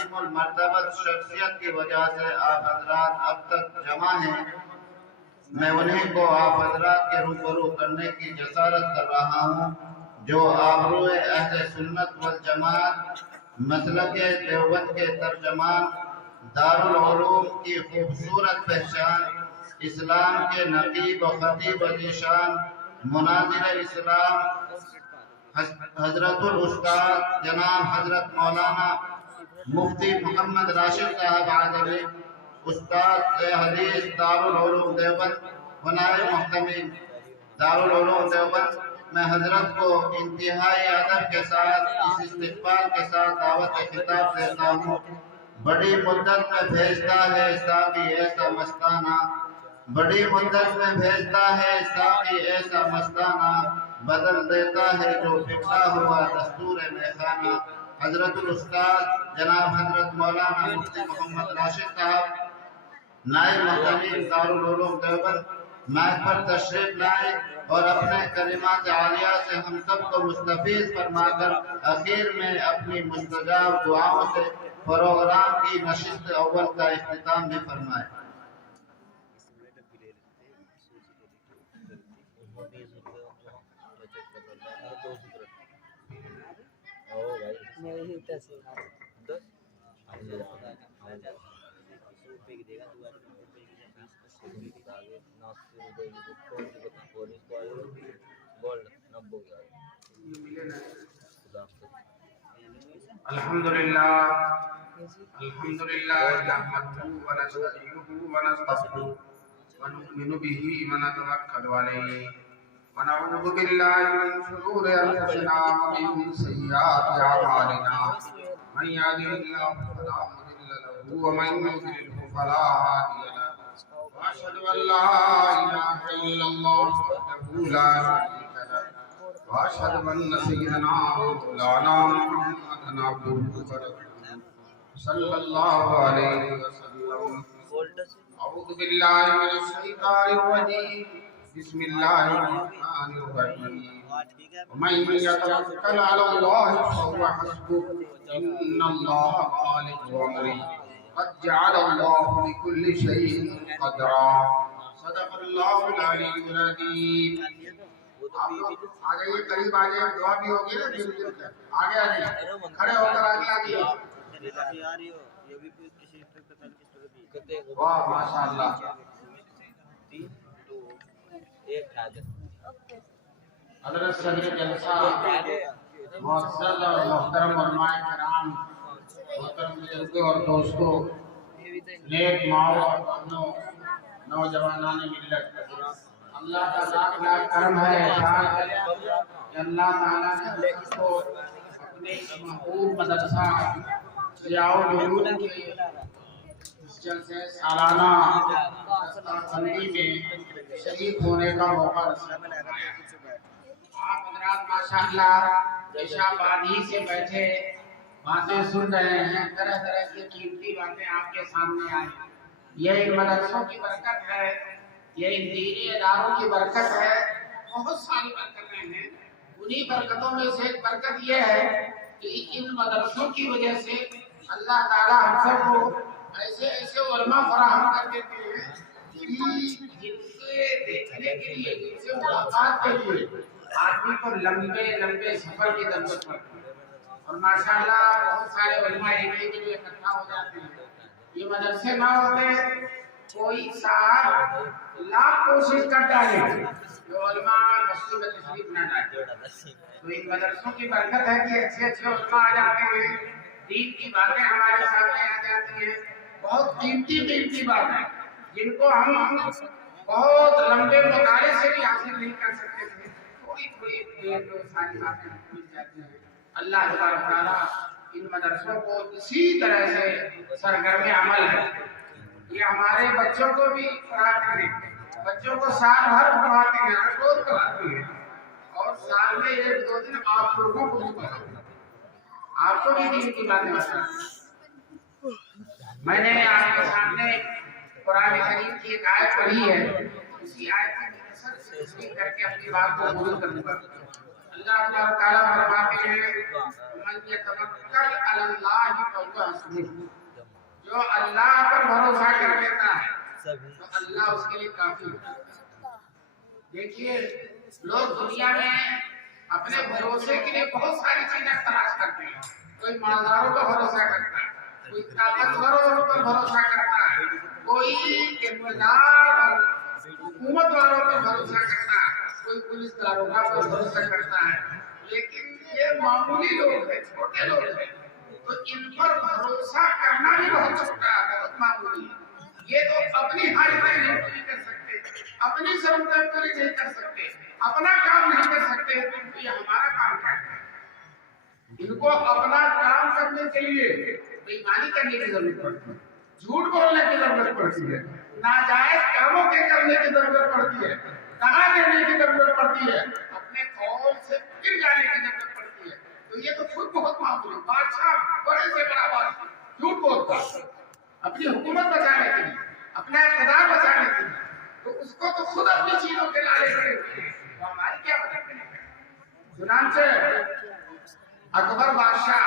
عظیم المرتبت شخصیت کی وجہ سے آپ حضرات اب تک جمع ہیں، میں انہیں کو آپ حضرات کے روبرو کرنے کی جسارت کر رہا ہوں جو آبرو اہل سنت والجماعت مسلک دیوبند کے ترجمان، دارالعلوم کی خوبصورت پہچان، اسلام کے نقیب و خطیب عزیشان، مناظر اسلام حضرت الاستاذ جناب حضرت مولانا مفتی محمد راشد صاحب عالمی، استاد حدیث دارالعلوم دیوبند و نائب محتمل دارالعلوم دیوبند، میں حضرت کو انتہائی ادب کے ساتھ اس استقبال کے ساتھ دعوت خطاب دیتا ہوں۔ بڑی مدت میں بھیجتا ہے ساقی ایسا مستانہ، بڑی مدت میں بھیجتا ہے ساقی ایسا مستانہ، بدل دیتا ہے جو بگڑا ہوا دستور میخانہ۔ حضرت الاستاذ جناب حضرت مولانا مفتی محمد راشد صاحب نائب محتمل دارالعلوم دیوبند مائک پر تشریف لائے اور اپنے کلمات عالیہ سے ہم سب کو مستفیض فرما کر اخیر میں اپنی مستجاب دعاؤں سے پروگرام کی نشست اول کا اختتام بھی فرمائے۔ الحمدللہ نحمده ونستعینه ونستغفره ونؤمن به ونتوکل علیہ ونعوذ باللہ من شرور انفسنا ومن سیئات اعمالنا من یهده اللہ فلا مضل له ومن یضلل فلا هادی له واشهد ان لا اله الا اللہ وحدہ لا شریک له واشهد ان سیدنا مولانا محمدا عبدہ ورسولہ صلی اللہ علیہ وسلم۔ اعوذ باللہ من الشیطان الرجیم، بسم اللہ الرحمن الرحیم، ومن یتوکل علی اللہ فہو حسبہ ان اللہ بالغ امرہ قد جعل اللہ لکل شیء قدرا۔ صدق اللہ العلی العظیم۔ آپ لوگ آ جائیے، قریب آ جائیے، دعا بھی ہوگی نا، بالکل آگے آ جائیے، کھڑے ہو کر آگے آ جائیے۔ واہ ماشاء اللہ۔ حضرت صدر جلسہ معزز اور محترم علماء کرام، محترم بزرگوں اور دوستوں، نیک ماؤں اور بہنوں، نوجوانان ملت، اللہ کا لاکھ لاکھ کرم ہے، احسان ہے کہ اللہ تعالیٰ نے ہم سب کو اپنے محبوب مدرسہ ضیاء العلوم کے اس جلسے سالانہ بندی میں شریک ہونے کا موقع نصیب فرمایا۔ آپ حضرات ماشاءاللہ عشاء بعد ہی سے بیٹھے باتیں سن رہے ہیں، طرح طرح کی قیمتی باتیں آپ کے سامنے آئی۔ یہ ان مدرسوں کی برکت ہے، یہ ان دینی اداروں کی برکت ہے، بہت ساری برکتیں ہیں۔ انہی برکتوں میں سے ایک برکت یہ ہے کہ ان مدرسوں کی وجہ سے اللہ تعالیٰ ہم سب کو ایسے ایسے علماء فراہم کر دیتے ہیں جن سے دیکھنے کے لیے، جن سے ملاقات کے لیے آدمی کو لمبے لمبے سفر کی ضرورت پڑتی ہے، اور ماشاءاللہ بہت سارے علماء ایک ہی جگہ اکٹھا ہو جاتے ہیں۔ یہ مدرسے نہ ہوتے، کوئی صاحب لاکھ کوشش کر ڈالے جو علماء مسجد میں تشریف نہ ڈالے، تو ان مدرسوں کی برکت ہے کہ اچھے اچھے علماء آ جاتے ہیں، دین کی باتیں ہمارے سامنے آ جاتی ہیں، بہت قیمتی قیمتی باتیں جن کو ہم بہت لمبے مطالعے سے بھی حاصل نہیں کر سکتے تھے، تھوڑی تھوڑی دیر میں ساری باتیں مل جاتی ہیں۔ اللہ تبارک تعالیٰ ان مدرسوں کو اسی طرح سے سرگرم عمل ہے۔ یہ ہمارے بچوں کو بھی پڑھاتے ہیں، بچوں کو سال بھر پڑھاتے ہیں، ہر روز پڑھاتے ہیں، اور سال میں ایک دو دن آپ لوگوں کو بھی پڑھاتے ہیں، آپ کو بھی دین کی باتیں بتاتے ہیں۔ میں نے آپ کے سامنے قرآن کریم کی ایک آیت پڑھی ہے، اسی آیت کی مختصر سے تشریح کر کے اپنی بات کو پوری کروں گا۔ اللہ تبارک تعالیٰ فرماتے ہیں من یتوکل علی اللہ فہو حسبہ، جو اللہ پر بھروسہ کر لیتا ہے تو اللہ اس کے لیے کافی ہوتا ہے۔ دیکھیے لوگ دنیا میں اپنے بھروسے کے لیے بہت ساری چیزیں تلاش کرتے ہیں، کوئی مالداروں پر بھروسہ کرتا ہے، کوئی طاقتوروں پر بھروسہ کرتا ہے، کوئی اقتدار اور حکومت والوں پر بھروسہ کرتا ہے، کوئی پولیس داروغہ پر بھروسہ کرتا ہے، لیکن یہ معمولی لوگ ہیں، چھوٹے لوگ ہیں، تو ان پر بھروسہ کرنا بھی بہت چھوٹا ہے، بہت معمولی ہے۔ یہ تو اپنی حاجتیں نہیں پوری کر سکتے، اپنی ضرورتیں پوری نہیں کر سکتے، اپنا کام نہیں کر سکتے، تو یہ ہمارا کام کیا ہے؟ ان کو اپنا کام کرنے کے لیے بے ایمانی کرنے کی ضرورت پڑتی ہے، جھوٹ بولنے کی ضرورت پڑتی ہے، ناجائز کاموں کے کرنے کی ضرورت پڑتی ہے، دغا دینے کی ضرورت پڑتی ہے، اپنے قول سے گر جانے کی ضرورت پڑتی ہے۔ تو یہ تو خود بہت معمولی، بادشاہ بڑے سے بڑا بادشاہ جھوٹ بولتا ہے اپنی حکومت بچانے کے لیے، اپنا اقتدار بچانے کے لیے، تو اس کو تو خود اپنی چیزوں کے لالے کھڑے ہوتے ہیں، تو ہماری کیا مدد کریں گے؟ چنانچہ اکبر بادشاہ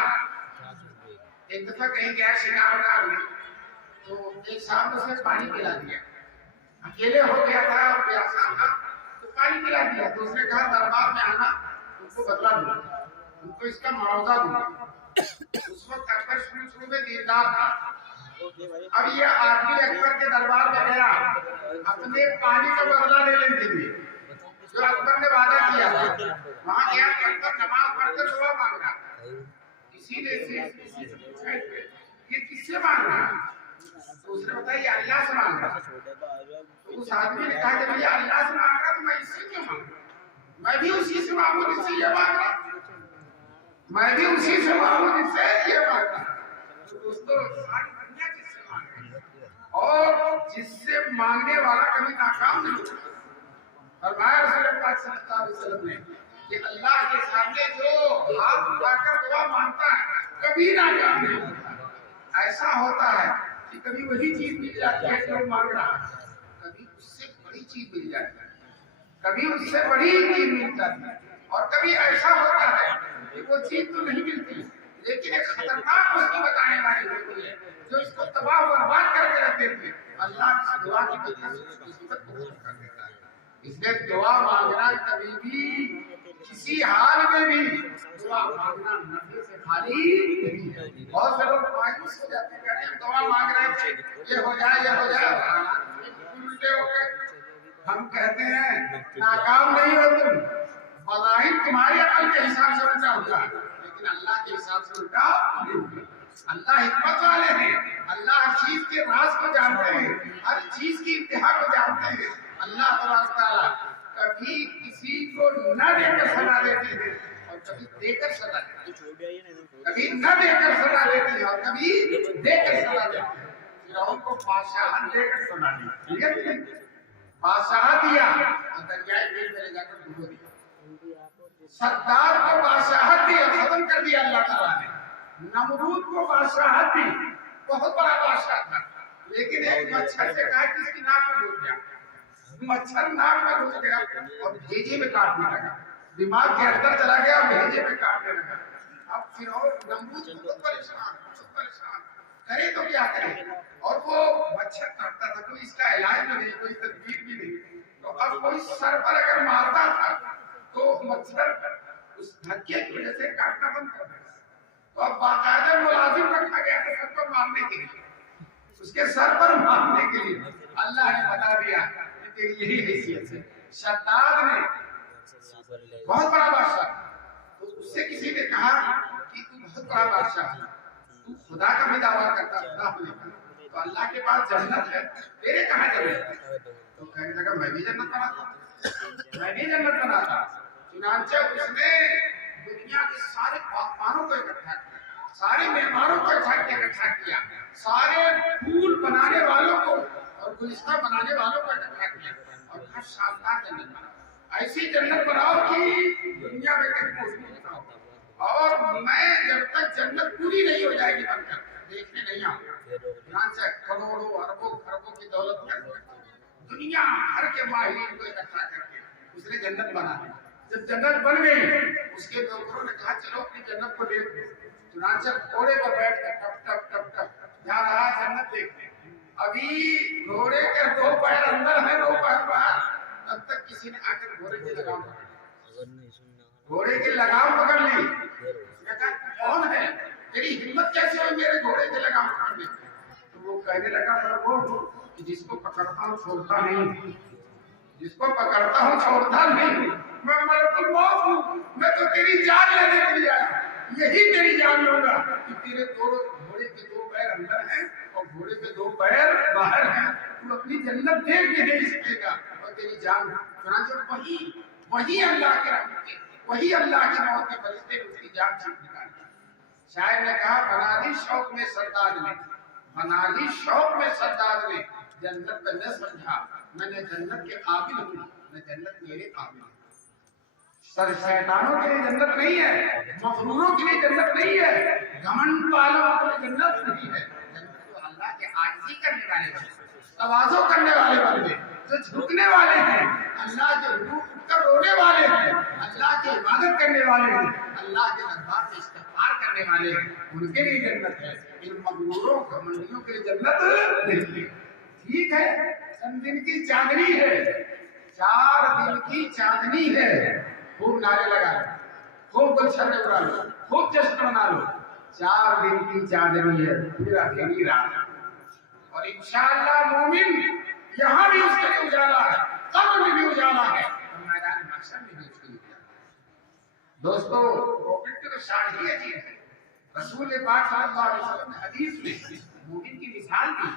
ایک دفعہ کہیں گیا شکار میں، تو ایک صاحب نے اسے پانی پلا دیا، اکیلے ہو گیا تھا اور پیاسا تھا تو پانی پلا دیا، تو اس نے کہا دربار میں آنا ان کو بدلا دوں، ان کو اس کا معاوضہ دوں۔ اس وقت اکبر شروع میں دیندار تھا، اب یہ آدمی اکبر کے دربار میں گیا اپنے پانی کا بدلہ لینے کے لیے جو اکبر نے وعدہ کیا تھا، وہاں گیا کہ اکبر نماز پڑھ کر دعا مانگ رہا، کسی نے سے پوچھا یہ کس سے مانگ رہا، تو اس نے بتایا یہ اللہ سے مانگ رہا۔ تو اس آدمی نے کہا کہ بھئی اللہ سے مانگ رہا تو میں اس سے کیوں مانگ رہا، میں بھی اسی سے مانگوں جس سے یہ مانگ رہا، میں بھی اسی سے مانگوں جس سے یہ مانگ رہا۔ تو دوستو ساری دنیا جس سے مانگ رہی ہے اور جس سے مانگنے والا کبھی ناکام نہیں ہوتا۔ فرمایا رسول پاک صلی اللہ علیہ وسلم نے کہ اللہ کے سامنے جو ہاتھ اٹھا کر دعا مانگتا ہے کبھی ناکام نہیں ہوتا۔ ایسا ہوتا ہے کہ کبھی وہی چیز مل جاتی ہے جو مانگ رہا ہے، کبھی اس سے بڑی چیز مل جاتی ہے، کبھی اس سے بڑی چیز مل جاتی ہے، اور کبھی ایسا ہوتا ہے کہ وہ چیز تو نہیں ملتی لیکن ایک خطرناک اس کی بتانے والی ہوتی ہے جو اس کو تباہ و برباد کر کے رکھ دیتی ہے۔ اللہ کی دعا کی وجہ سے اس کی مصیبت کو ختم کر دیتا ہے۔ اس لیے دعا مانگنا کبھی بھی کسی حال میں بھی دعا مانگنا نفع سے خالی نہیں ہے۔ بہت سے لوگ مایوس ہو جاتے ہیں کہ دعا مانگ رہے تھے یہ ہو جائے یہ ہو جائے، الٹے ہو گئے۔ ہم کہتے ہیں ناکام نہیں ہو تم، بظاہر تمہاری عقل کے حساب سے الٹا ہوگا لیکن اللہ کے حساب سے الٹا نہیں ہوگا۔ اللہ حکمت والے ہیں، اللہ ہر چیز کے راز کو جانتے ہیں، ہر چیز کی انتہا کو جانتے ہیں۔ اللہ تبارک تعالیٰ کبھی کسی کو نہ دے کر سزا دیتے ہیں اور کبھی دے کر سزا دیتے ہیں، کبھی نہ دے کر سزا دیتے ہیں اور کبھی دے کر سزا دیتے ہیں۔ فرعون کو بادشاہت دے کر سزا دی، بادشاہت دیا اور دریائے نیل میں لے جا کر ڈبو دیا۔ ستار کو بادشاہت دی اور ختم کر دیا اللہ تعالیٰ نے۔ نمرود کو بادشاہت دی، بہت بڑا بادشاہ تھا، لیکن ایک مچھر سے کہا کہ اس کی ناک میں گھس گیا، مچھر ناک میں گھس گیا اور بھیجے میں کاٹنے لگا، دماغ کے اندر چلا گیا اور بھیجے میں کاٹنے لگا۔ اب فرعون نمرود بہت پریشان کرے تو کیا کرے، اور وہ مچھر کاٹتا تھا، کوئی اس کا علاج بھی نہیں، کوئی تدبیر بھی نہیں، تو اب کوئی سر پر اگر مارتا تھا تو مچھر اس دھکے کی وجہ سے کاٹنا بند کر دیتا، تو اب باقاعدہ ملازم رکھا گیا تھا سر پر مارنے کے لیے، اس کے سر پر مارنے کے لیے۔ اللہ نے بتا دیا کہ تیری یہی حیثیت ہے۔ شداد نے بہت بڑا بادشاہ، تو اس سے کسی نے کہا کہ تو بہت بڑا بادشاہ ہے، تو خدا کا بھی دعویٰ کرتا، خدا ہونے کا، تو اللہ کے پاس جنت ہے، تیرے کہاں جنت ہے؟ تو کہنے لگا میں بھی جنت بناتا، میں بھی جنت بناتا۔ چنانچہ اس نے دنیا کے سارے باغبانوں کو اکٹھا کیا، سارے مہمانوں کو اکٹھا کیا، سارے پھول بنانے والوں کو اور گلستہ بنانے والوں کو اکٹھا کیا اور کہا شاندار جنت بناؤ، ایسی جنت بناؤ کہ دنیا میں کہیں موجود نہ ہو، اور میں جب تک جنت پوری نہیں ہو جائے گی بن کر دیکھنے نہیں آؤں گا۔ چنانچہ کروڑوں اربوں خربوں کی دولت کر دنیا بھر کے ماہرین کو اکٹھا کر کے اس نے جنت بنا دی۔ جب جنت بن گئی اس کے نوکروں نے کہا چلو اپنی جنت کو دیکھ لو. چنانچہ گھوڑے پر بیٹھ کر ٹپ ٹپ ٹپ ٹپ جا رہا جنت دیکھنے. ابھی گھوڑے کے 2 پیر اندر ہے 2 پیر باہر. تب تک کسی نے آ کر گھوڑے کی لگام پکڑ لی. گھوڑے کی لگام پکڑ لی. اس نے کہا کون ہے؟ تیری ہمت کیسے ہوئی میرے گھوڑے کی لگام پکڑنے کی؟ تو وہ کہنے لگا وہ کہ جس کو پکڑتا ہوں چھوڑتا نہیں, جس کو پکڑتا ہوں چھوڑتا نہیں. میں ملک الموت ہوں, میں تو تیری جان لینے کے لیے آیا, یہی تیری جان لوں گا کہ تیرے گھوڑے کے 2 پیر اندر ہیں اور گھوڑے کے 2 پیر باہر ہیں. تو اپنی جنت دیکھ کے نہیں سکے گا اور تیری جان. چنانچہ وہی اللہ کے رحمت, وہی اللہ کے موت کے فرشتے نے اس کی جان چھین نکالی. شاعر نے کہا بنالی شوق میں سردار نے, بنالی شوق میں سردار نے جنت میں نہ سمجھا میں نے جنت کے قابل ہوں, میں جنت میرے قابل ہوں. سر شیطانوں کے لیے جنت نہیں ہے, مغروروں کے لیے جنت نہیں ہے, گھمنڈ والوں کے لیے جنت نہیں ہے. جنت تو اللہ کے عاجزی کرنے والے ہیں, تواضع کرنے والے بندے جو جھکنے والے ہیں, اللہ کے حضور اٹھ کر رونے والے ہیں, اللہ کی عبادت کرنے والے ہیں, اللہ کے دربار میں استغفار کرنے والے ہیں, ان کے لیے جنت ہے. ان مغروروں گھمنڈیوں کے لیے جنت نہیں ہے. ٹھیک ہے, چند دن کی چاندنی ہے, 4 دن کی چاندنی ہے, خوب نعرے لگا لو, خوب گلشن اڑا لو, خوب جشن منا لو. 4 دن کی چاندنی ہے, پھر اندھیری رات. اور انشاءاللہ مومن یہاں بھی اس کے لیے اجالا ہے, قبر میں بھی اجالا ہے, اور میدان محشر میں بھی اس کے لیے اجالا ہے. دوستو مومن کی تو شان ہی عجیب ہے. رسول پاک صلی اللہ علیہ وسلم نے حدیث میں مومن کی مثال دی.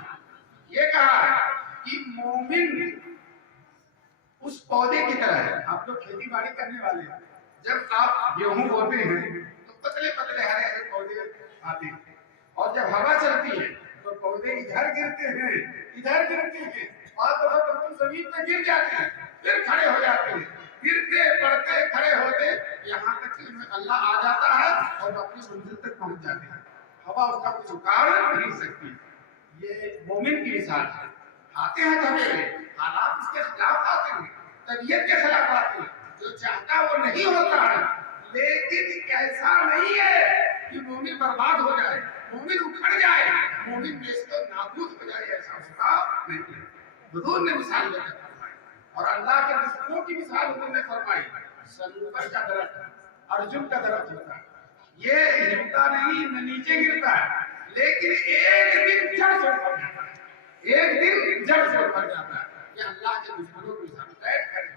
یہ کہا کہ مومن اس پودے کی طرح ہے. آپ لوگ کھیتی باڑی کرنے والے ہیں, جب آپ گیہوں بوتے ہیں تو پتلے پتلے ہرے ہرے پودے آتے ہیں, اور جب ہوا چلتی ہے تو پودے ادھر گرتے ہیں ادھر گرتے ہیں, اور تو زمین پہ گر جاتے ہیں, پھر کھڑے ہو جاتے ہیں, گرتے پڑتے کھڑے ہوتے, یہاں تک کہ اللہ آ جاتا ہے اور اپنی منزل تک پہنچ جاتے ہیں. ہوا اس کا کچھ رکاوٹ نہیں سکتی. یہ مومن کی مثال ہے. آتے ہیں جھگڑے, حالات اس کے خلاف آتے ہیں, طبیعت کے خلاف آتے ہیں, جو چاہتا وہ نہیں ہوتا ہے. لیکن ایسا نہیں ہے کہ مومن برباد ہو جائے, مومن اکھڑ جائے, مومن نیست و نابود ہو جائے, ایسا ہوتا نہیں ہے. حضور نے مثال دے کر فرمائی, اور اللہ کے رسولوں کی مثال حضور نے فرمائی. سنوبر کا درخت, ارجن کا درخت ہوتا ہے, یہ ہلتا نہیں, نہ نیچے گرتا ہے, لیکن ایک دن جڑ سے اٹھ جاتا ہے, ایک دن جڑ سے اٹھ جاتا ہے. یہ اللہ کے دشمنوں کی مثال. بیٹھ کریں,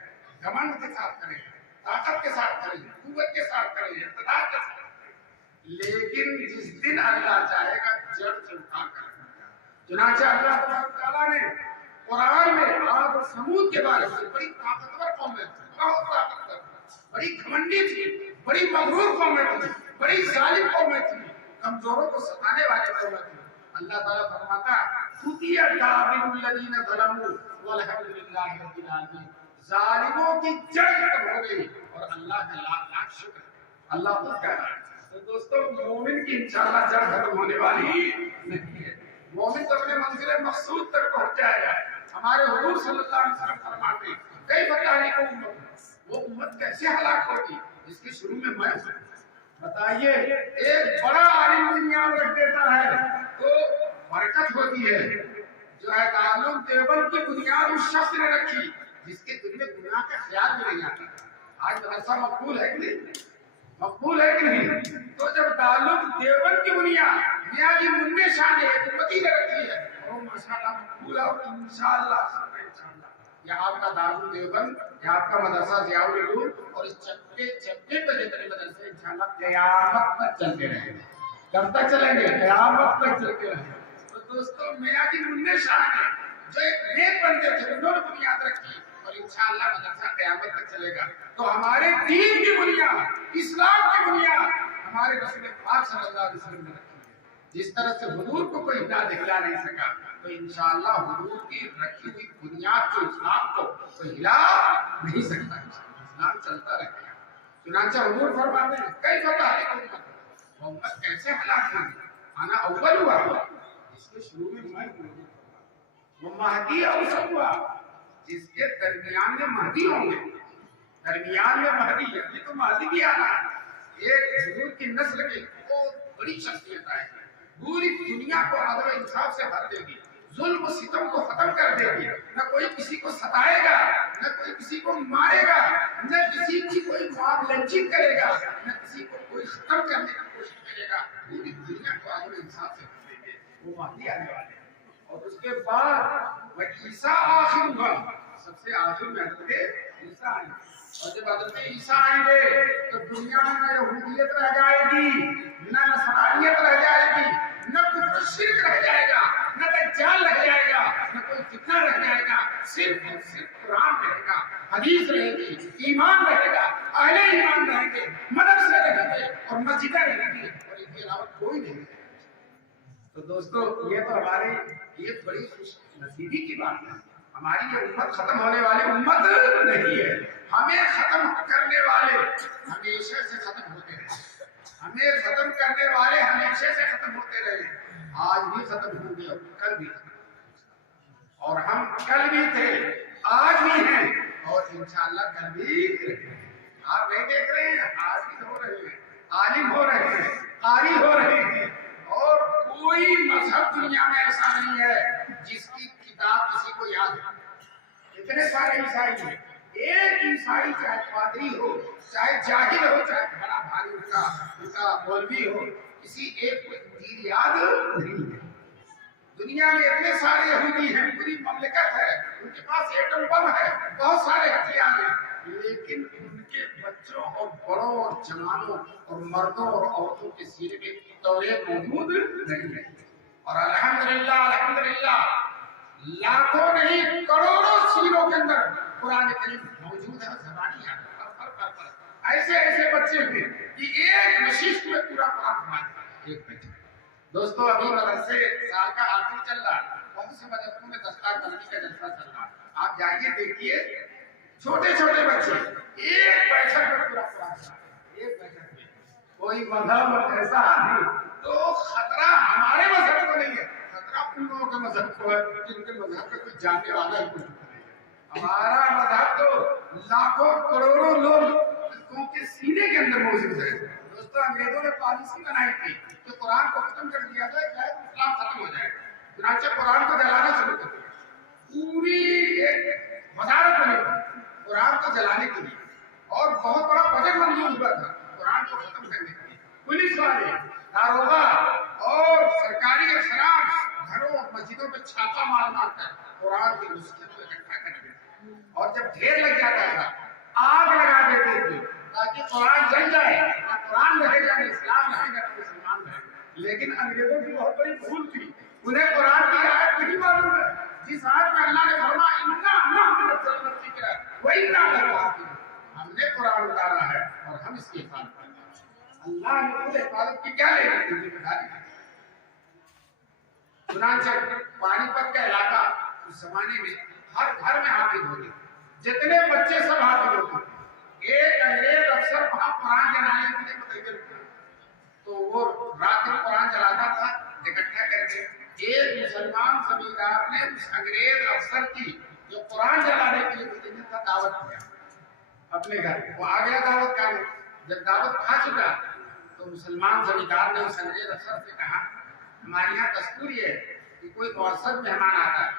گھمنڈ کے ساتھ کریں, طاقت کے ساتھ کریں, قوت کے ساتھ کریں, اقتدار کے ساتھ کریں, لیکن جس دن اللہ چاہے گا جڑ سے اٹھا کر. چنانچہ اللہ تعالیٰ نے قرآن میں عاد اور سمود کے بارے میں, بڑی طاقتور قوم ہے, بہت طاقتور, بڑی گھمنڈی تھی, بڑی مغرور قوم تھی, بڑی ظالم قوم تھی, کمزوروں کو ستانے والے قوم تھی. اللہ تعالیٰ فرماتا قُضِیَ دَابِرُ الَّذِینَ ظَلَمُوا وَالْحَمْدُ لِلَّهِ رَبِّ الْعَالَمِینَ. ظالموں کی جڑ ختم ہو گئی, اور اللہ کا لاکھ لاکھ شکر, اللہ خود کہہ رہا ہے. تو دوستو مومن کی انشاءاللہ جڑ ختم ہونے والی نہیں ہے. مومن تو اپنے منزل مقصود تک پہنچ جائے گا. ہمارے حضور صلی اللہ علیہ وسلم فرماتے ہیں کئی بتانے کو امت, وہ امت کیسے ہلاک ہوگی جس کے شروع میں میں ہوں. بتائیے, ایک بڑا عالم دنیا میں رکھ دیتا ہے تو برکت ہوتی ہے. جو ہے دارالعلوم دیوبند کی بنیاد اس شخص نے رکھی جس کے دل میں گناہ کا خیال بھی نہیں آتا. آج مدرسہ مقبول ہے کہ نہیں, مقبول ہے کہ نہیں؟ تو جب دارالعلوم دیوبند کی بنیاد میاں جی منع شاہ نے حکومتی نے رکھی ہے, اور ماشاءاللہ مقبول ہے, اور انشاءاللہ یہ آپ کا دارالعلوم دیوبند, یہ آپ کا مدرسہ ضیاء العلوم, اور اس چپے چپے پہ جتنے مدرسے انشاءاللہ قیامت تک چلتے رہیں گے. کب تک چلیں گے؟ قیامت تک چلتے رہیں گے. تو دوستو میاں جی منع شاہ نے جو ایک نیک بندے تھے انہوں نے بنیاد رکھی, اور انشاءاللہ مدرسہ قیامت تک چلے گا. تو ہمارے دین کی بنیاد, اسلام کی بنیاد ہمارے رسول پاک صلی اللہ علیہ وسلم نے رکھی ہے. جس طرح سے حضور کو کوئی دکھلا نہیں سکا, تو انشاءاللہ حضور کی رکھی ہوئی بنیاد جو اسلام کو کوئی ہلا نہیں سکتا. اسلام چلتا رہے گا. چنانچہ حضور فرماتے ہیں کئی فتح امت کیسے ہلاک ہوگی, آنا اول ہوا جس کے شروع میں میں ہوں, وہ مہدی اوسط ہوا جس کے درمیان میں مہدی ہوں گے. درمیان میں مہدی ہے، یہ تو مہدی بھی آنا ہے، ایک حضور کی نسل کی بہت بڑی شخصیت آئے گی، پوری دنیا کو عدل و انصاف سے بھر دے گی، ظلم و ستم کو ختم کر دے گی، نہ کوئی کسی کو ستائے گا، نہ کوئی کسی کو مارے گا، نہ کسی کی کوئی معاملہ لنچنگ کرے گا، نہ کسی کو کوئی ختم کرنے کی کوشش کرے گا، پوری دنیا کو عدل و انصاف سے بھر دے گی، وہ مہدی آنے والے ہیں۔ اور اس کے بعد وہ عیسیٰ آخر ہوگا، سب سے آخر میں حضرت عیسیٰ آئیں گے، اور جب حضرت عیسیٰ آئیں گے تو دنیا میں نہ یہودیت رہ جائے گی، نہ نصرانیت رہ جائے گی، نہ کچھ شرک رہ جائے گا، نہ دجال رہ جائے گا، نہ کوئی فتنہ رہ جائے گا، صرف اور صرف قرآن رہے گا، حدیث رہے گی، ایمان رہے گا، اہل ایمان رہیں گے، مدرسے رہیں گے اور مسجدیں رہیں گی، اور ان کے علاوہ کوئی نہیں رہے گا۔ تو دوستو یہ تو ہماری یہ بڑی خوش نصیبی کی بات ہے، ہماری یہ امت ختم ہونے والی امت نہیں ہے، ہمیں ختم کرنے والے ہمیشہ سے ختم ہوتے رہے، ہمیں ختم کرنے والے ہمیشہ سے ختم ہوتے رہے، آج بھی ختم ہوں گے اور کل بھی ختم ہوں گے، اور ہم کل بھی تھے، آج بھی ہیں اور انشاءاللہ کل بھی رہیں گے۔ آپ نہیں دیکھ رہے ہیں، حافظ ہو رہے ہیں، عالم ہو رہے ہیں، قاری ہو رہے ہیں، اور کوئی مذہب دنیا میں ایسا نہیں ہے جس کی کتاب کسی کو یاد ہے۔ اتنے سارے عیسائی ہیں، ایک عیسائی چاہے پادری ہو، چاہے جاہل ہو، چاہے بڑا بھاری ان کا مولوی ہو، کسی ایک کو انجیل یاد نہیں ہے۔ دنیا میں اتنے سارے یہودی ہیں، پوری مملکت ہے، ان کے پاس ایٹم بم ہے، بہت سارے ہتھیار ہیں، لیکن ان کے بچوں اور بڑوں اور جوانوں اور مردوں اور عورتوں کے سینے میں توریت موجود نہیں ہے۔ اور الحمدللہ لاکھوں نہیں کروڑوں سینوں کے اندر قرآن کریم موجود ہے، زبانی ہے، ایسے ایسے بچے ہیں کہ ایک نشست میں پورا قرآن پڑھاتے ہیں، ایک بچے۔ دوستو ابھی مدرسے سال کا آخر چل رہا ہے، بہت سے مدرسوں میں دستار بندی کا جلسہ چل رہا ہے، آپ جائیے دیکھیے، چھوٹے چھوٹے بچے ایک بیٹھک میں پورا قرآن پڑھاتے ہیں، ایک بیٹھک میں۔ کوئی مذہب ایسا نہیں تو خطرہ ہمارے مذہب کو نہیں ہے، خطرہ ان لوگوں کے مذہب کو ہے جن کے مذہب کا کوئی جاننے والا ہی نہیں ہے۔ ہمارا مذہب تو لاکھوں کروڑوں لوگوں کے سینے کے اندر موجود ہے۔ دوستو انگریزوں نے پالیسی بنائی تھی کہ قرآن کو ختم کر دیا جائے، چاہے اسلام ختم ہو جائے، چنانچہ قرآن کو جلانا شروع کر دیا، پوری ایک وزارت بنی تھی قرآن کو جلانے کے لیے، اور بہت بڑا بجٹ منظور ہوا تھا قرآن کو ختم کرنے کے لیے۔ پولیس والے، داروغہ اور سرکاری افسران گھروں اور مسجدوں پہ چھاپا مار مار کر قرآن کی نسخے کو اکٹھا کرتے تھے، اور جب ڈھیر لگ جاتا تھا آگ لگا دیتے تھے تاکہ قرآن جل جائے، نہ قرآن رہے گا، نہ اسلام رہے گا، نہ مسلمان رہے گا۔ لیکن انگریزوں کی بہت بڑی بھول تھی، انہیں قرآن کی آیت نہیں معلوم ہے جس آیت میں اللہ نے فرمایا ہم نے قرآن اتارا ہے اور ہم اس کی حفاظت کریں گے۔ اللہ نے خود حفاظت کی کیا لے رہی ہے؟ چنانچہ پانی پت کا علاقہ اس زمانے میں ہر گھر میں حافظ ہوتے، جتنے بچے سب حافظ ہوتے۔ ایک انگریز افسر وہاں قرآن جلانے کے لیے متعین تھا، تو وہ رات میں قرآن جلاتا تھا اکٹھا کر کے۔ ایک مسلمان زمیندار نے اس انگریز افسر کی جو قرآن جلانے کے لیے متعین تھا دعوت کیا اپنے گھر، وہ آ گیا دعوت کھانے۔ جب دعوت کھا چکا تو مسلمان زمیندار نے اس انگریز افسر سے کہا ہمارے یہاں دستور یہ ہے کہ کوئی معزز مہمان آتا ہے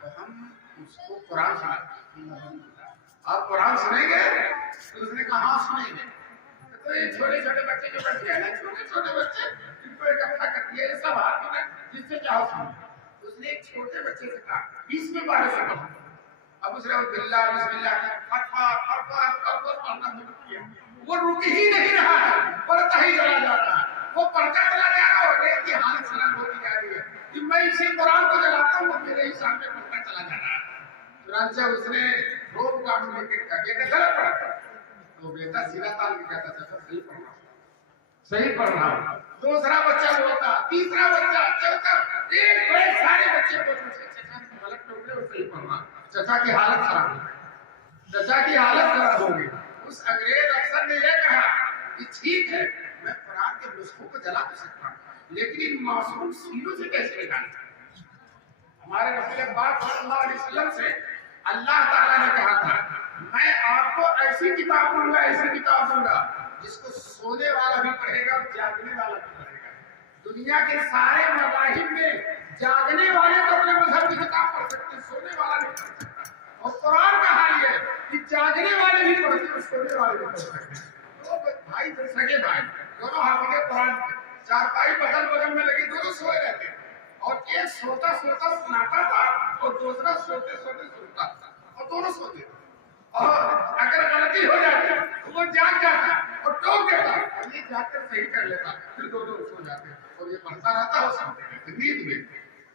تو ہم اس کو قرآن سناتے ہیں، آپ قرآن سنیں گے؟ تو اس نے کہا ہاں سنیں گے۔ تو یہ چھوٹے چھوٹے بچے جو بیٹھے ہیں نا، چھوٹے چھوٹے بچے ان کو اکٹھا کر دیا، یہ سب حافظ ہیں جس سے چاہو سنو۔ اس نے ایک چھوٹے بچے سے کہا 20 بارے سے پڑھو۔ اب اس نے بسم اللہ پڑھنا شروع کیا، وہ رک ہی نہیں رہا ہے، پڑھتا ہی چلا جا رہا ہے، وہ پڑھتا چلا جا رہا ہے اور ایک کی حالت خراب ہوتی جا رہی ہے کہ میں اسی قرآن کو جلاتا ہوں، وہ میرے ہی سامنے پڑھتا چلا جا رہا ہے۔ چنانچہ اس نے روک کاٹ لے کے کہا بیٹا غلط پڑھتا، تو بیٹا سیدھا تال کے کہتا تھا صحیح پڑھ رہا ہوں، صحیح پڑھ رہا ہوں۔ دوسرا بچہ بولتا، تیسرا بچہ، چوتھا، ایک بڑے سارے بچے بولتے چچا غلط پڑھ رہے ہو، صحیح پڑھ رہا۔ چچا کی حالت خراب ہو گئی، چچا کی حالت خراب ہو گئی۔ اس انگریز افسر نے یہ کہا کہ ٹھیک ہے میں قرآن کے نسخوں کو جلا تو سکتا ہوں، لیکن ان معصوم سینوں سے کیسے نکالتا؟ ہمارے رسول پاک صلی اللہ علیہ وسلم سے اللہ تعالیٰ نے کہا تھا میں آپ کو ایسی کتاب دوں گا، ایسی کتاب دوں گا جس کو سونے والا بھی پڑھے گا اور جاگنے والا بھی پڑھے گا۔ دنیا کے سارے مذاہب میں جاگنے والے تو اپنے مذہب کی کتاب پڑھ سکتے ہیں، سونے والا نہیں پڑھ سکتا۔ اور قرآن کا حال یہ ہے کہ جاگنے والے بھی پڑھتے ہیں اور سونے والے بھی پڑھ سکتے ہیں۔ دو بھائی سگے بھائی دونوں حافظ قرآن کے، چارپائی بغل بغل میں لگی، دونوں سوئے رہتے ہیں، اور ایک سوتا سوتا سناتا تھا اور دوسرا سوتے سوتے سنتا تھا، اور دونوں سوتے تھے۔ اور اگر غلطی ہو جاتی تو وہ جاگ جاتا اور ٹوک دیتا اور یہ جاگ کر صحیح کر لیتا، پھر دونوں سو جاتے اور یہ پڑھتا رہتا اور سنتے رہتے نیند میں۔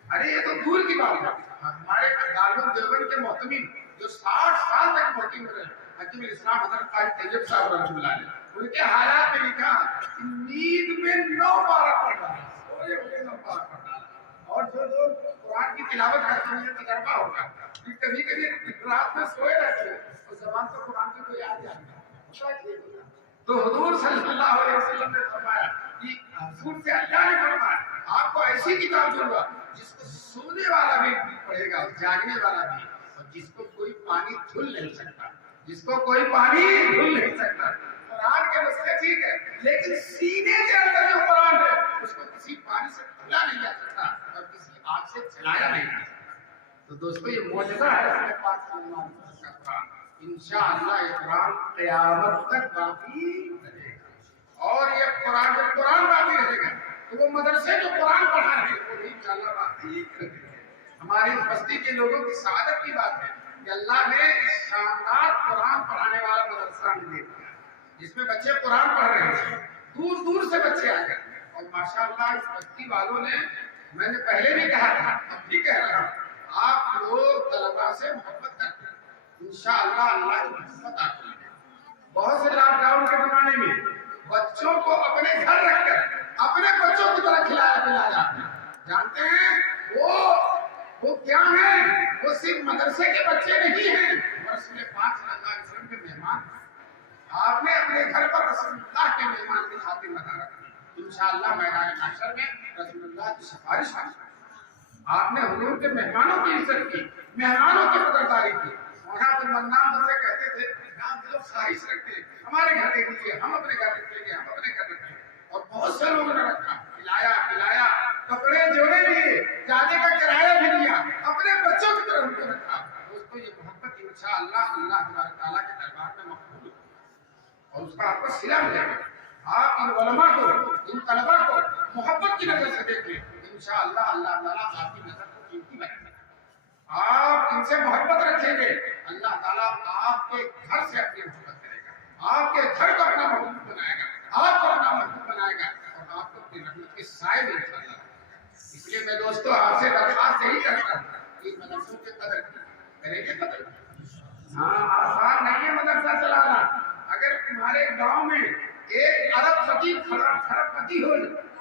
ارے یہ تو دور کی بات ہے۔ ہمارے دارالعلوم دیوبند کے محتمین جو 60 سال تک محتم رہے، حکیم الاسلام حضرت قاری طیب صاحب رحمۃ اللہ علیہ، ان کے حالات میں لکھا کہ نیند میں 9 پارہ پڑھنا ہے، سوئے ہوئے 9 پارہ پڑھنا ہے۔ اور جو لوگ قرآن کی تلاوت کرتے ہیں تجربہ ہوگا کہ کبھی کبھی رات میں سوئے رہتے ہیں اور زبان پر قرآن کی کوئی یاد نہیں آتی۔ تو حضور صلی اللہ علیہ وسلم نے فرمایا کہ حضور سے اللہ نے فرمایا آپ کو ایسی کتاب دوں گا جس کو سونے والا بھی پڑھے گا اور جاگنے والا بھی، اور جس کو کوئی پانی دھل نہیں سکتا، جس کو کوئی پانی دھل نہیں سکتا۔ قرآن کے مسئلے ٹھیک ہے، لیکن سینے کے اندر جو قرآن ہے اس کو کسی پانی سے دھلا نہیں جا سکتا اور کسی آگ سے جلایا نہیں جا سکتا۔ تو دوستو یہ معجزہ ہے رسول پاک صلی اللہ علیہ وسلم کا قرآن۔ انشاءاللہ یہ قرآن قیامت تک باقی رہے گا، اور یہ قرآن جب قرآن باقی رہے گا تو وہ مدرسے جو قرآن پڑھا رہے ہیں وہ بھی انشاءاللہ باقی رہے گا۔ ہماری اس بستی کے لوگوں کی سعادت کی بات ہے کہ اللہ نے اس شاندار قرآن پڑھانے والا مدرسہ ہمیں دے دیا جس میں بچے قرآن پڑھ رہے ہیں، دور دور سے بچے آ گئے، اور ماشاءاللہ اس بستی والوں نے، میں نے پہلے بھی کہا تھا اب بھی کہہ رہا ہوں، آپ لوگ طلباء سے محبت کرتے ہیں، انشاءاللہ اللہ کی محبت آپ کو ملے گی۔ بہت سے لاک ڈاؤن کے زمانے میں بچوں کو اپنے گھر رکھ کر اپنے بچوں کی طرح کھلایا پلایا جاتا ہے۔ جانتے ہیں وہ کیا ہیں؟ وہ صرف مدرسے کے بچے نہیں ہیں، رسول پاک صلی اللہ علیہ وسلم کے مہمان ہیں۔ آپ نے اپنے گھر پر رسول اللہ کے مہمان کی خاطر لگا رکھی، انشاءاللہ میدان محشر میں رسول اللہ کی سفارش حاصل۔ آپ نے حضور کے مہمانوں کی عزت کی، مہمانوں کی قدردانی کی۔ وہاں پر منام سے کہتے تھے لوگ خواہش رکھتے ہیں ہمارے گھر دے دیجیے، ہم اپنے گھر رکھیں گے، ہم اپنے گھر رکھیں گے، اور بہت سے لوگوں نے رکھا، کھلایا پلایا، کپڑے جوڑے لیے، جانے کا کرایہ بھی دیا، اپنے بچوں کی طرح ان کو رکھا۔ دوستو یہ محبت انشاءاللہ اللہ تبارک تعالیٰ کے دربار میں مقبول اور اس کا آپ کو صلہ ملے گا۔ آپ ان علماء کو، ان طلباء کو محبت کی نظر سے دیکھیں، انشاءاللہ اللہ تعالیٰ آپ کی نظر کو قیمتی بنائے گا۔ آپ ان سے محبت رکھیں گے، اللہ تعالیٰ آپ کے گھر سے اپنی محبت کرے گا، آپ کے گھر کو اپنا محبوب بنائے گا، آپ کو اپنا محبوب بنائے گا، اور آپ کو اپنی رحمت کے سائے میں انشاءاللہ۔ اس لیے میں دوستو آپ سے درخواست یہی کرتا ہوں کہ مدرسوں کی قدر کریں گے، قدر ہاں آسان نہیں ہے مدرسہ چلانا۔ اگر تمہارے گاؤں میں ایک ارب پتی کھرب پتی ہو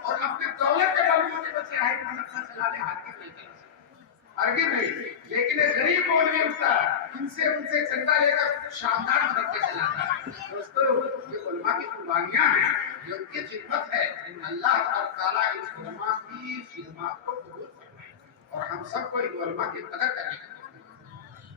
اور اپنے دولت کے بلبوتے کے بچے آئے مدرسہ چلانے ہرگز نہیں چلا سکتے، ہرگز نہیں۔ لیکن ایک غریب مولوی اٹھتا ہے، ان سے چندہ لے کر شاندار مدرسہ چلاتا ہے۔ دوستو یہ علماء کی قربانیاں ہیں، یہ ان کی خدمت ہے۔ اللہ تعالیٰ اس علماء کی خدمات کو قبول فرمائے اور ہم سب کو ان علماء کی قدر کرنے کی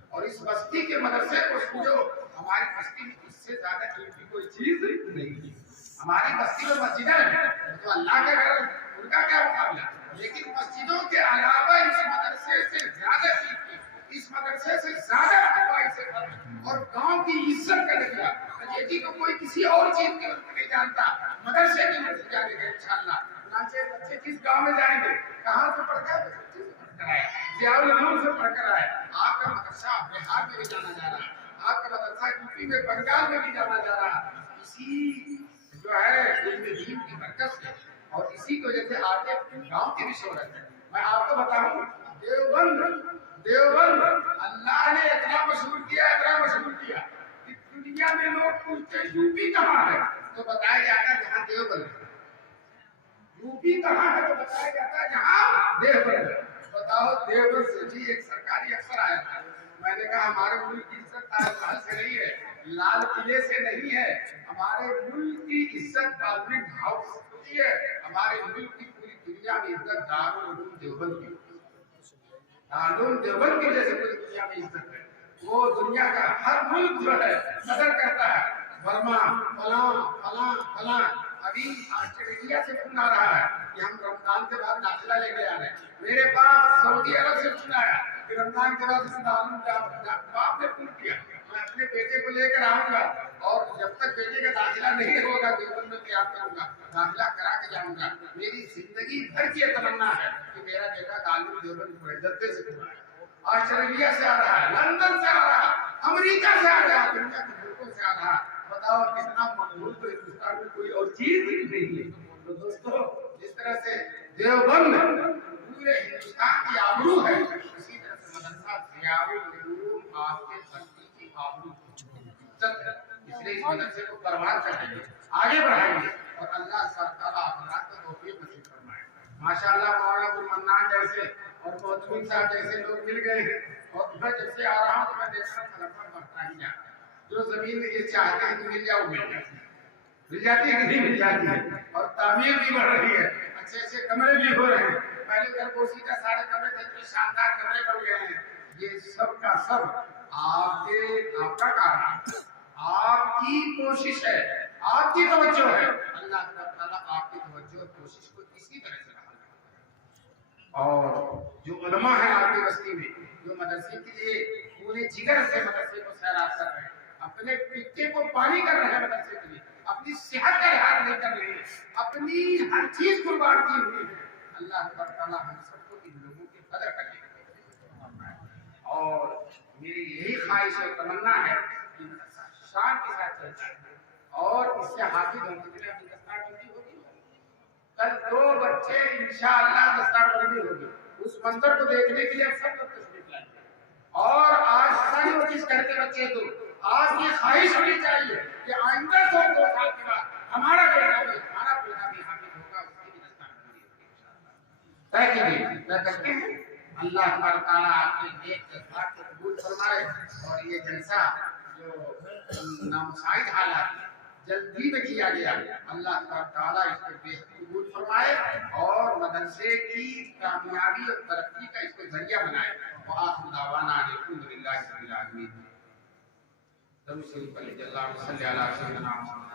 اور اس بستی کے مدرسے کو سمجھو ہماری بستی میں اس سے زیادہ قیمتی کوئی چیز نہیں ہے۔ ہماری بستی میں مسجدیں ہیں تو اللہ کے گھر ان کا کیا مقابلہ، لیکن مسجدوں کے علاوہ اس مدرسے سے زیادہ قیمتی، اس مدرسے سے زیادہ سے اور گاؤں کی عزت کا ذریعہ جی کو کوئی کسی اور چیز کے نہیں جانتا، مدرسے کی مدد جانے گا انشاءاللہ۔ چنانچہ بچے جس گاؤں میں جائیں گے کہاں سے پڑھ کر ضیاء العلوم سے پڑھ کر آئے۔ آپ کا مدرسہ بہار میں بھی جانا جا رہا ہے، آپ کا مدرسہ یوپی میں بنگال میں بھی جانا جا رہا ہے، اسی جو ہے علم دین کی برکت سے اور اسی کی وجہ سے آگے گاؤں کی بھی شہرت ہے۔ میں آپ کو بتاؤں دیوبند اللہ نے اتنا مشہور کیا کہ دنیا میں لوگ پوچھتے یوپی کہاں ہے تو بتایا جاتا ہے جہاں دیوبند ہے، یوپی کہاں ہے تو بتایا جاتا ہے جہاں دیوبند ہے۔ بتاؤ دیوبند سے جی ایک سرکاری افسر آیا تھا، میں نے کہا ہمارے ملک کی عزت تاج محل سے نہیں ہے، لال قلعے سے نہیں ہے، ہمارے ملک کی عزت پارلیمنٹ ہاؤس کی ہے، ہمارے ملک کی پوری دنیا میں عزت دارالعلوم دیوبند کی، دارالعلوم دیوبند کی وجہ سے پوری دنیا میں عزت ہے۔ وہ دنیا کا ہر ملک جو ہے قدر کرتا ہے. برما فلاں فلاں فلاں. ابھی آسٹریلیا سے فون آ رہا ہے کہ ہم رمضان کے بعد داخلہ لے کے آ رہے ہیں. میرے پاس سعودی عرب سے فون آیا کہ رمضان کے بعد باپ نے فون کیا میں اپنے بیٹے کو لے کر آؤں گا اور جب تک بیٹے کا داخلہ نہیں ہوگا دیوبند میں تیار کروں گا, داخلہ کرا کے جاؤں گا. میری زندگی بھر کی تمنا ہے کہ میرا بیٹا غالب دیوبند پڑھے. جدے سے پڑھا ہے, آسٹریلیا سے آ رہا ہے, لندن سے آ رہا ہے, امریکہ سے آ رہا ہے, دنیا کے ملکوں سے آ رہا ہے. بتاؤ کتنا مقبول تو ہندوستان میں کوئی اور چیز ہی نہیں ہے. تو دوستو جس طرح سے دیوبند پورے ہندوستان کی آبرو ہے, اسی طرح سے مدرسہ ضیاء العلوم آپ کے بستی کی آبرو ہے. اس لیے اس مدرسے کو پروان چڑھائیں گے, آگے بڑھائیں گے اور اللہ تعالیٰ آپ کو توفیق نصیب فرمائے. ماشاءاللہ مولانا ابو المنان جیسے اور محتمین صاحب جیسے لوگ مل گئے ہیں. اور میں جب سے آ رہا ہوں تو میں دیکھ رہا ہوں خلافہ بڑھتا ہی جا رہا ہے. جو زمین میں یہ چاہتے ہیں کہ مل جاؤ مل جاتی ہے, مل جاتی ہے کہ نہیں مل جاتی ہے. اور تعمیر بھی بڑھ رہی ہے, اچھے اچھے کمرے بھی ہو رہے ہیں. پہلے گھر کوسی کا سارے کمرے تھے, اتنے شاندار کمرے بن گئے ہیں. یہ سب کا سب آپ کا کام, آپ کی کوشش ہے, آپ کی توجہ ہے. اللہ تعالیٰ آپ کی توجہ اور کوشش کو اسی طرح سے رہا. اور جو علماء ہیں آپ کی بستی میں, جو مدرسے کے لیے پورے جگر سے مدرسے کو سیراب کر رہے ہیں, اپنے پیٹے کو پانی کر رہے ہیں مدرسے کے لیے, اپنی صحت کا لحاظ نہیں کر رہے ہیں, اپنی ہر چیز قربان کی ہوئی ہے. اللہ تعالیٰ ہم سب کو ان لوگوں کی قدر کرنے کا اور میری یہی خواہش اور تمنا ہے کہ مدرسہ شان کے ساتھ چلتا ہے اور اس سے حافظ ہونے کے لیے اپنی دستار بندی ہوگی. کل 2 بچے انشاءاللہ دستار بندی ہوگی. اس منظر کو دیکھنے کے لیے سب لوگ تشریف لائیں گے. اور آج ساری کوشش کرتے بچے تو آج یہ خواہش ہونی چاہیے کہ آئندہ 2 سال کے بعد ہمارا بیٹا بھی حافظ ہوگا, اس کی بھی دستار بندی ہوگی. طے کیجیے, طے کرتے ہیں. اللہ تعالیٰ آپ کے نیک جذبات کو قبول فرمائے اور یہ جلسہ جو نامساعد حالات جلدی میں کیا گیا, اللہ تعالیٰ اس کو بہت قبول فرمائے اور مدرسے کی کامیابی اور ترقی کا اس کو ذریعہ بنائے. وآخر دعوانا الحمدللہ رب العالمین. درود شریف پڑھیے. اللہم صلی علی سیدنا محمد.